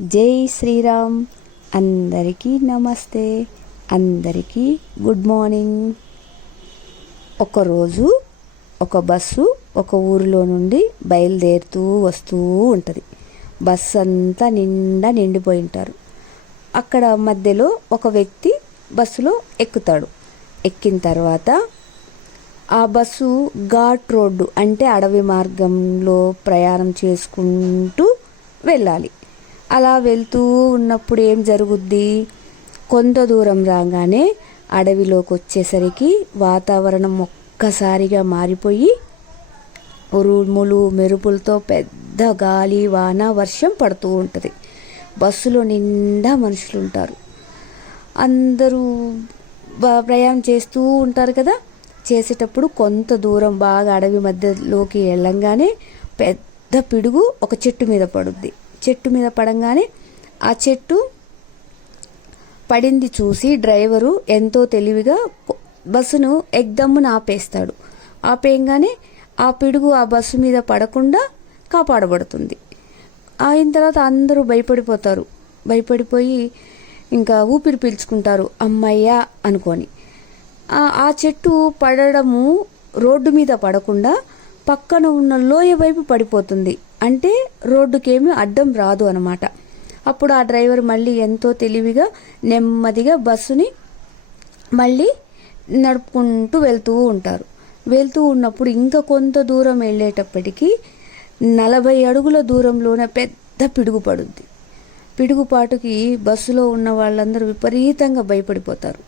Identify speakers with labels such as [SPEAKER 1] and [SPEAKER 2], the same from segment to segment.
[SPEAKER 1] జై శ్రీరామ్. అందరికీ నమస్తే. అందరికీ గుడ్ మార్నింగ్. ఒకరోజు ఒక బస్సు ఒక ఊరిలో నుండి బయలుదేరుతూ వస్తూ ఉంటుంది. బస్సు అంతా నిండా నిండిపోయి ఉంటారు. అక్కడ మధ్యలో ఒక వ్యక్తి బస్సులో ఎక్కుతాడు. ఎక్కిన తర్వాత ఆ బస్సు ఘాట్ రోడ్డు అంటే అడవి మార్గంలో ప్రయాణం చేసుకుంటూ వెళ్ళాలి. అలా వెళ్తూ ఉన్నప్పుడు ఏం జరుగుద్ది? కొంత దూరం రాగానే అడవిలోకి వచ్చేసరికి వాతావరణం ఒక్కసారిగా మారిపోయి ఉరుములు మెరుపులతో పెద్ద గాలి వాన వర్షం పడుతూ ఉంటుంది. బస్సులో నిండా మనుషులు ఉంటారు అందరూ ప్రయాణం చేస్తూ ఉంటారు కదా? చేసేటప్పుడు కొంత దూరం బాగా అడవి మధ్యలోకి వెళ్ళంగానే పెద్ద పిడుగు ఒక చెట్టు మీద పడుద్ది. చెట్టు మీద పడంగానే ఆ చెట్టు పడింది చూసి డ్రైవరు ఎంతో తెలివిగా బస్సును ఎగ్దమ్మున ఆపేస్తాడు. ఆపేయంగానే ఆ పిడుగు ఆ బస్సు మీద పడకుండా కాపాడబడుతుంది. అయిన తర్వాత అందరూ భయపడిపోతారు. భయపడిపోయి ఇంకా ఊపిరి పీల్చుకుంటారు. అమ్మయ్యా అనుకొని. ఆ- ఆ చెట్టు పడడము రోడ్డు మీద పడకుండా పక్కన ఉన్న లోయ వైపు పడిపోతుంది. అంటే రోడ్డుకేమీ అడ్డం రాదు అనమాట అప్పుడు ఆ డ్రైవర్ మళ్ళీ ఎంతో తెలివిగా నెమ్మదిగా బస్సుని మళ్ళీ నడుపుకుంటూ వెళ్తూ ఉంటారు. వెళ్తూ ఉన్నప్పుడు ఇంకా కొంత దూరం వెళ్ళేటప్పటికీ నలభై అడుగుల దూరంలోనే పెద్ద పిడుగు పడుద్ది. పిడుగుపాటుకి బస్సులో ఉన్న వాళ్ళందరూ విపరీతంగా భయపడిపోతారు.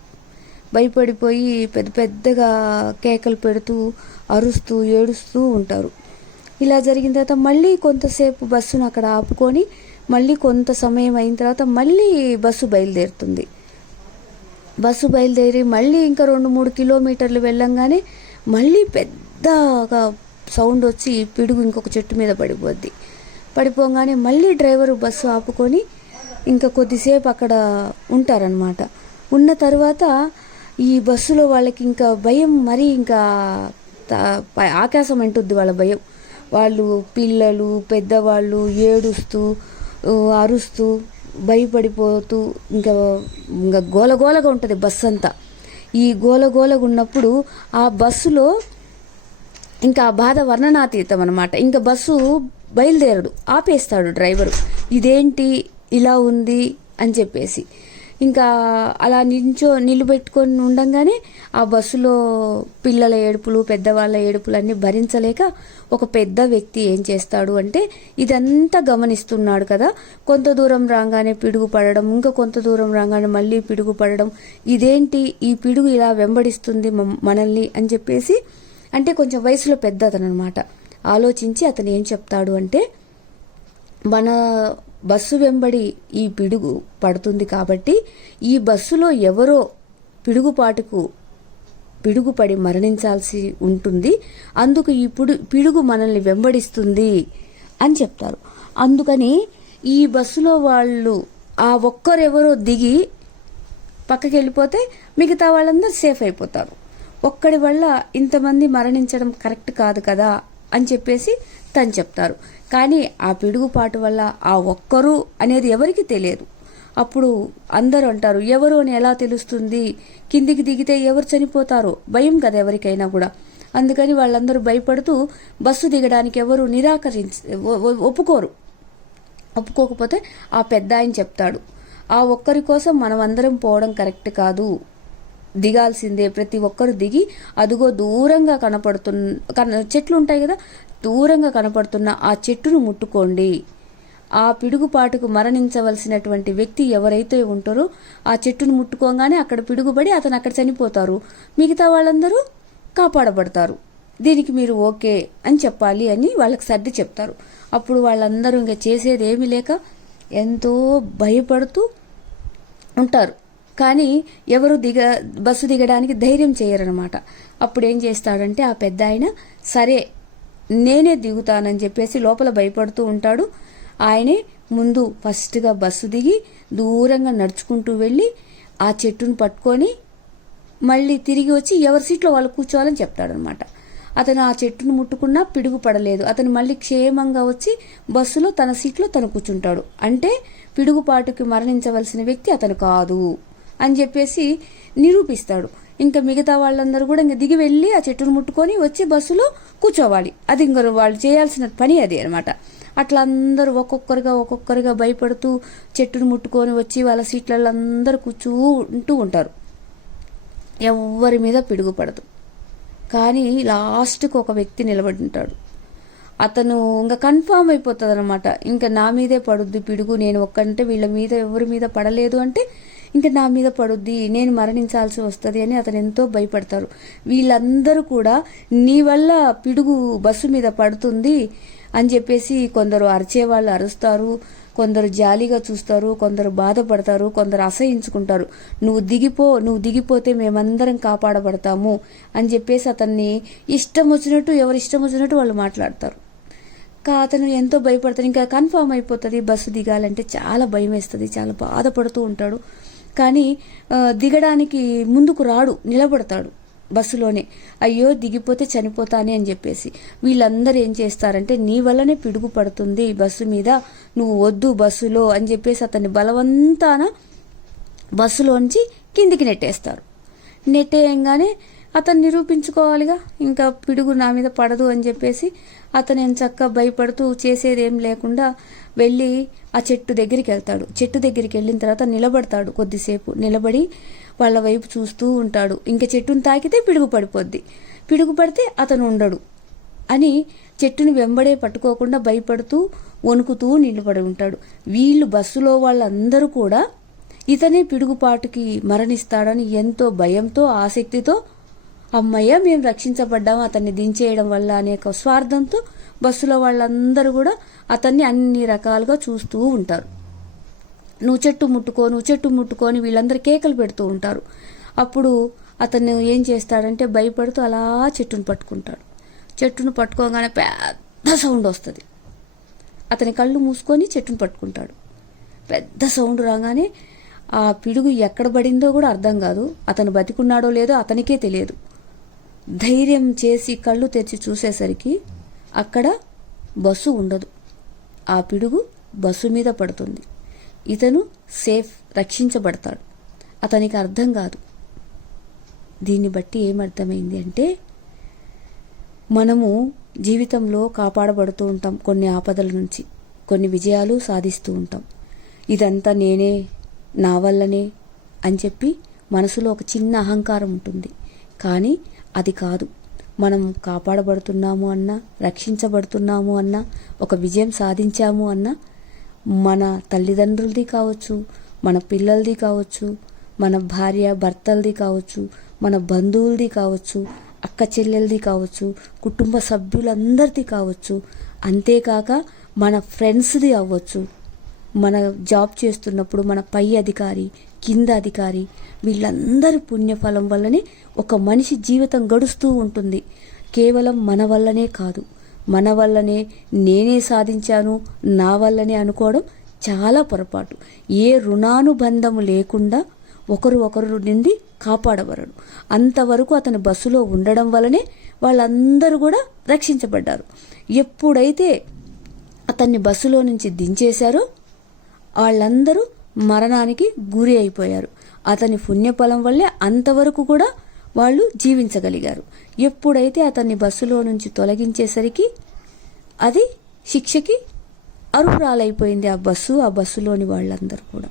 [SPEAKER 1] భయపడిపోయి పెద్ద పెద్దగా కేకలు పెడుతూ అరుస్తూ ఏడుస్తూ ఉంటారు. ఇలా జరిగిన తర్వాత మళ్ళీ కొంతసేపు బస్సును అక్కడ ఆపుకొని మళ్ళీ కొంత సమయం అయిన తర్వాత మళ్ళీ బస్సు బయలుదేరుతుంది. బస్సు బయలుదేరి మళ్ళీ ఇంకా రెండు మూడు కిలోమీటర్లు వెళ్ళంగానే మళ్ళీ పెద్దగా సౌండ్ వచ్చి పిడుగు ఇంకొక చెట్టు మీద పడిపోద్ది. పడిపోగానే మళ్ళీ డ్రైవరు బస్సు ఆపుకొని ఇంకా కొద్దిసేపు అక్కడ ఉంటారనమాట ఉన్న తర్వాత ఈ బస్సులో వాళ్ళకి ఇంకా భయం మరీ ఇంకా ఆకాశం అంటుద్ది వాళ్ళ భయం. వాళ్ళు పిల్లలు పెద్దవాళ్ళు ఏడుస్తూ అరుస్తూ భయపడిపోతూ ఇంకా ఇంకా గోలగోలగా ఉంటుంది బస్సు అంతా. ఈ గోలగోలగా ఉన్నప్పుడు ఆ బస్సులో ఇంకా ఆ బాధ వర్ణనాతీతం అనమాట ఇంకా బస్సు బయలుదేరడు ఆపేస్తాడు డ్రైవరు. ఇదేంటి? ఇలా ఉంది? అని చెప్పేసి. ఇంకా అలా నించో నిలబెట్టుకొని ఉండంగానే ఆ బస్సులో పిల్లల ఏడుపులు పెద్దవాళ్ళ ఏడుపులు అన్నీ భరించలేక ఒక పెద్ద వ్యక్తి ఏం చేస్తాడు అంటే ఇదంతా గమనిస్తున్నాడు కదా. కొంత దూరం రాగానే పిడుగు పడడం ఇంకా కొంత దూరం రాగానే మళ్ళీ పిడుగు పడడం ఇదేంటి ఈ పిడుగు ఇలా వెంబడిస్తుంది మనల్ని అని చెప్పేసి అంటే కొంచెం వయసులో పెద్ద అతను అనమాట ఆలోచించి అతను ఏం చెప్తాడు అంటే మన బస్సు వెంబడి ఈ పిడుగు పడుతుంది కాబట్టి ఈ బస్సులో ఎవరో పిడుగుపాటుకు పిడుగుపడి మరణించాల్సి ఉంటుంది. అందుకు ఈ పిడు పిడుగు మనల్ని వెంబడిస్తుంది అని చెప్తారు. అందుకని ఈ బస్సులో వాళ్ళు ఆ ఒక్కరెవరో దిగి పక్కకి వెళ్ళిపోతే మిగతా వాళ్ళందరూ సేఫ్ అయిపోతారు. ఒక్కడి వల్ల ఇంతమంది మరణించడం కరెక్ట్ కాదు కదా అని చెప్పేసి తను చెప్తారు. కానీ ఆ పిడుగుపాటు వల్ల ఆ ఒక్కరు అనేది ఎవరికి తెలియదు. అప్పుడు అందరూ అంటారు ఎవరు అని ఎలా తెలుస్తుంది? కిందికి దిగితే ఎవరు చనిపోతారో? భయం కదా ఎవరికైనా కూడా. అందుకని వాళ్ళందరూ భయపడుతూ బస్సు దిగడానికి ఎవరు నిరాకరించ ఒప్పుకోరు. ఒప్పుకోకపోతే ఆ పెద్ద ఆయన చెప్తాడు ఆ ఒక్కరి కోసం మనం అందరం పోవడం కరెక్ట్ కాదు. దిగాల్సిందే. ప్రతి ఒక్కరు దిగి అదుగో దూరంగా కనపడుతున్న కన చెట్లు ఉంటాయి కదా దూరంగా కనపడుతున్న ఆ చెట్టును ముట్టుకోండి. ఆ పిడుగుపాటుకు మరణించవలసినటువంటి వ్యక్తి ఎవరైతే ఉంటారో ఆ చెట్టును ముట్టుకోగానే అక్కడ పిడుగుపడి అతను అక్కడ చనిపోతారు. మిగతా వాళ్ళందరూ కాపాడబడతారు. దీనికి మీరు ఓకే అని చెప్పాలి అని వాళ్ళకి సర్ది చెప్తారు. అప్పుడు వాళ్ళందరూ ఇంకా చేసేది ఏమీ లేక ఎంతో భయపడుతూ ఉంటారు. కానీ ఎవరు దిగ బస్సు దిగడానికి ధైర్యం చేయరనమాట అప్పుడు ఏం చేస్తాడంటే ఆ పెద్ద ఆయన సరే నేనే దిగుతానని చెప్పేసి లోపల భయపడుతూ ఉంటాడు. ఆయనే ముందు ఫస్ట్గా బస్సు దిగి దూరంగా నడుచుకుంటూ వెళ్ళి ఆ చెట్టును పట్టుకొని మళ్ళీ తిరిగి వచ్చి ఎవరి సీట్లో వాళ్ళు కూర్చోవాలని చెప్తాడనమాట అతను ఆ చెట్టును ముట్టుకున్నా పిడుగు పడలేదు. అతను మళ్ళీ క్షేమంగా వచ్చి బస్సులో తన సీట్లో తను కూర్చుంటాడు. అంటే పిడుగుపాటుకి మరణించవలసిన వ్యక్తి అతను కాదు. అని చెప్పేసి నిరూపిస్తాడు. ఇంకా మిగతా వాళ్ళందరూ కూడా ఇంకా దిగి వెళ్ళి ఆ చెట్టును ముట్టుకొని వచ్చి బస్సులో కూర్చోవాలి. అది ఇంకా వాళ్ళు చేయాల్సిన పని అది అనమాట అట్లా అందరూ ఒక్కొక్కరుగా ఒక్కొక్కరుగా భయపడుతూ చెట్టును ముట్టుకొని వచ్చి వాళ్ళ సీట్లలో అందరూ కూర్చుంటూ ఉంటారు. ఎవ్వరి మీద పిడుగుపడదు. కానీ లాస్ట్కి ఒక వ్యక్తి నిలబడి ఉంటాడు అతను ఇంకా కన్ఫామ్ అయిపోతుంది అనమాట ఇంకా నా మీదే పడుద్ది పిడుగు నేను ఒక్కంటే వీళ్ళ మీద ఎవరి మీద పడలేదు అంటే ఇంకా నా మీద పడుద్ది నేను మరణించాల్సి వస్తుంది అని అతను ఎంతో భయపడతారు. వీళ్ళందరూ కూడా నీ వల్ల పిడుగు బస్సు మీద పడుతుంది అని చెప్పేసి కొందరు అరిచేవాళ్ళు అరుస్తారు కొందరు జాలీగా చూస్తారు కొందరు బాధపడతారు కొందరు అసహించుకుంటారు. నువ్వు దిగిపో నువ్వు దిగిపోతే మేమందరం కాపాడబడతాము అని చెప్పేసి అతన్ని ఇష్టం వచ్చినట్టు ఎవరు ఇష్టం వచ్చినట్టు వాళ్ళు మాట్లాడతారు. కా అతను ఎంతో భయపడతాడు ఇంకా కన్ఫామ్ అయిపోతుంది బస్సు దిగాలంటే చాలా భయం వేస్తుంది చాలా బాధపడుతూ ఉంటాడు. కానీ దిగడానికి ముందుకు రాడు నిలబడతాడు బస్సులోనే. అయ్యో దిగిపోతే చనిపోతానే అని చెప్పేసి. వీళ్ళందరూ ఏం చేస్తారంటే నీ వల్లనే పిడుగు పడుతుంది బస్సు మీద నువ్వు వద్దు బస్సులో అని చెప్పేసి అతన్ని బలవంతాన బస్సులోంచి కిందికి నెట్టేస్తారు. నెట్టేయంగానే అతను నిరూపించుకోవాలిగా ఇంకా పిడుగు నా మీద పడదు అని చెప్పేసి అతను చక్క భయపడుతూ చేసేదేం లేకుండా వెళ్ళి ఆ చెట్టు దగ్గరికి వెళ్తాడు. చెట్టు దగ్గరికి వెళ్ళిన తర్వాత నిలబడతాడు కొద్దిసేపు. నిలబడి వాళ్ళ వైపు చూస్తూ ఉంటాడు. ఇంకా చెట్టును తాకితే పిడుగు పడిపోద్ది. పిడుగు పడితే అతను ఉండడు అని చెట్టుని వెంబడే పట్టుకోకుండా భయపడుతూ వణుకుతూ నిలబడి ఉంటాడు. వీళ్ళు బస్సులో వాళ్ళందరూ కూడా ఇతనే పిడుగుపాటుకి మరణిస్తాడని ఎంతో భయంతో ఆసక్తితో అమ్మయ్య మేము రక్షించబడ్డాము అతన్ని దించేయడం వల్ల అనే ఒక స్వార్థంతో బస్సులో వాళ్ళందరూ కూడా అతన్ని అన్ని రకాలుగా చూస్తూ ఉంటారు. నువ్వు చెట్టు ముట్టుకో నువ్వు చెట్టు ముట్టుకొని వీళ్ళందరూ కేకలు పెడుతూ ఉంటారు. అప్పుడు అతను ఏం చేస్తాడంటే భయపడుతూ అలా చెట్టును పట్టుకుంటాడు. చెట్టును పట్టుకోగానే పెద్ద సౌండ్ వస్తుంది. అతని కళ్ళు మూసుకొని చెట్టును పట్టుకుంటాడు. పెద్ద సౌండ్ రాగానే ఆ పిడుగు ఎక్కడ పడిందో కూడా అర్థం కాదు. అతను బతికున్నాడో లేదో అతనికే తెలియదు. ధైర్యం చేసి కళ్ళు తెరిచి చూసేసరికి అక్కడ బస్సు ఉండదు. ఆ పిడుగు బస్సు మీద పడుతుంది. ఇతను సేఫ్ రక్షించబడతాడు. అతనికి అర్థం కాదు. దీన్ని బట్టి ఏమర్థమైంది అంటే మనము జీవితంలో కాపాడబడుతూ ఉంటాం కొన్ని ఆపదల నుంచి కొన్ని విజయాలు సాధిస్తూ ఉంటాం. ఇదంతా నేనే నా వల్లనే అని చెప్పి మనసులో ఒక చిన్న అహంకారం ఉంటుంది. కానీ అది కాదు. మనం కాపాడబడుతున్నాము అన్నా రక్షించబడుతున్నాము అన్నా ఒక విజయం సాధించాము అన్నా మన తల్లిదండ్రులది కావచ్చు మన పిల్లలది కావచ్చు మన భార్య భర్తలది కావచ్చు మన బంధువులది కావచ్చు అక్క చెల్లెలది కావచ్చు కుటుంబ సభ్యులందరిది కావచ్చు అంతేకాక మన ఫ్రెండ్స్ది అవ్వచ్చు. మన జాబ్ చేస్తున్నప్పుడు మన పై అధికారి కింద అధికారి. వీళ్ళందరి పుణ్యఫలం వల్లనే ఒక మనిషి జీవితం గడుస్తూ ఉంటుంది. కేవలం మన వల్లనే కాదు. మన వల్లనే నేనే సాధించాను నా వల్లనే అనుకోవడం చాలా పొరపాటు. ఏ రుణానుబంధము లేకుండా ఒకరు ఒకరు నుండి కాపాడవరడు. అంతవరకు అతను బస్సులో ఉండడం వల్లనే వాళ్ళందరూ కూడా రక్షించబడ్డారు. ఎప్పుడైతే అతన్ని బస్సులో నుంచి దించేశారో వాళ్ళందరూ మరణానికి గురి అయిపోయారు. అతని పుణ్యఫలం వల్లే అంతవరకు కూడా వాళ్ళు జీవించగలిగారు. ఎప్పుడైతే అతన్ని బస్సులో నుంచి తొలగించేసరికి అది శిక్షకి అర్హురాలైపోయింది ఆ బస్సు ఆ బస్సులోని వాళ్ళందరూ కూడా.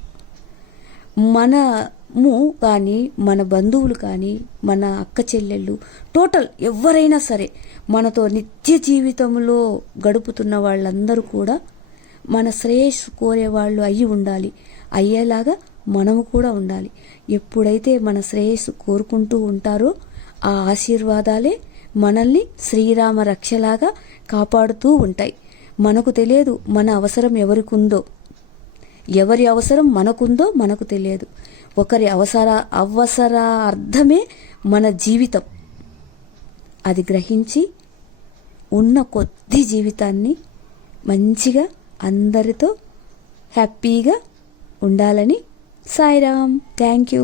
[SPEAKER 1] మనము కానీ మన బంధువులు కానీ మన అక్క చెల్లెళ్ళు టోటల్ ఎవరైనా సరే మనతో నిత్య జీవితంలో గడుపుతున్న వాళ్ళందరూ కూడా మన శ్రేయస్సు కోరేవాళ్ళు అయ్యి ఉండాలి. అయ్యేలాగా మనము కూడా ఉండాలి. ఎప్పుడైతే మన శ్రేయస్సు కోరుకుంటూ ఉంటారో ఆ ఆశీర్వాదాలే మనల్ని శ్రీరామ రక్షలాగా కాపాడుతూ ఉంటాయి. మనకు తెలియదు మన అవసరం ఎవరికుందో. ఎవరి అవసరం మనకుందో మనకు తెలియదు. ఒకరి అవసర అవసర అర్థమే మన జీవితం. అది గ్రహించి ఉన్న కొద్ది జీవితాన్ని మంచిగా అందరితో హ్యాపీగా ఉండాలని సాయిరామ్. Thank you.